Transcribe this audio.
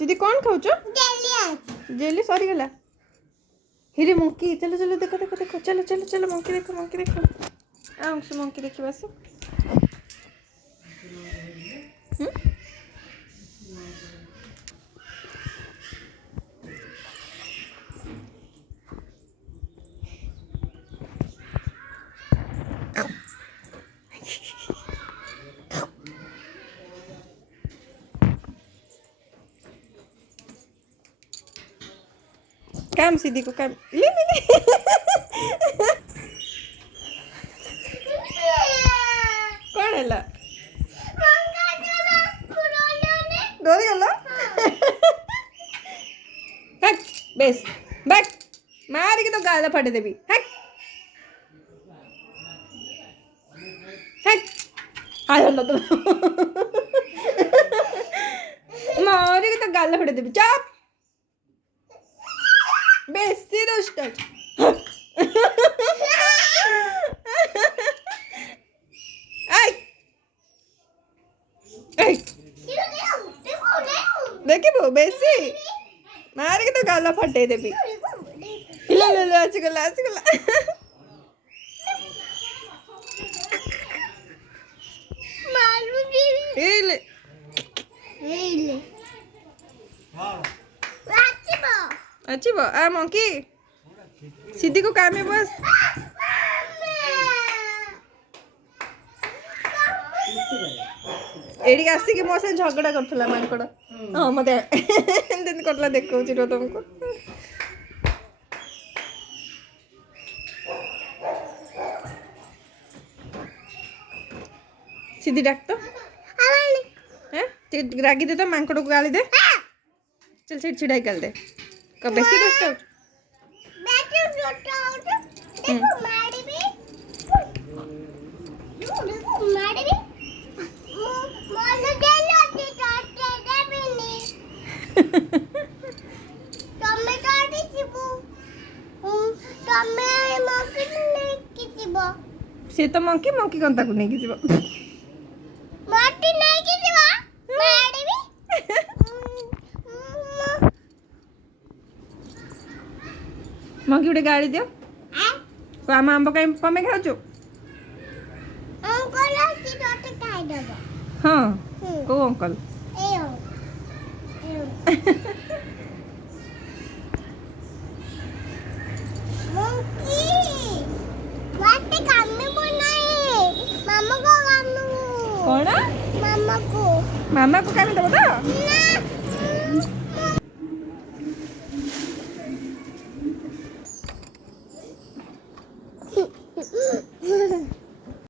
सीधी कौन खाऊ जेली सरी गला हिरे मंकी चलो चलो देखो देखो देखो चलो चलो चलो मंकी देखो से मंकी देखिए बस काम सीधी को काम ले कौन है ला डोरी गला हट बेस बैक मार के तो गाल फटे देबी हट हट आयो ना तो मार के तो गाल फटे देबी चुप बेसी दुष्ट देखिए बेसी मार के तो गाला फटे देबी ले ले ले अच्छी गला ले अच्छी बो आ मंकी सीधी को काम है बस एडी आसी के मो से झगड़ा करथला मानकड़ हां मते दिन करला देखौ चिरो तुमको सीधी डाक तो हैं रागी दे तो मांकड़ को गाली दे चल छिड़ छिड़ाई कर दे का बेसी दुष्ट हो देखो मारी भी मारी भी मोल दे लोटी काटे दे बिनी तमे काटी छिबो तमे मंकी नहीं किछिबो से तो मंकी कोन ताकू नहीं किछिबो माटी नहीं किछिबो मारी भी मंकी उड़े गाड़ी दियो को आम आंब कहीं कमे खाऊ अंकल आसी तोटे खाई देबो हां को अंकल मंकी वाटे काम में बनाए मामा को काम कौन मामा को काम देबो तो ना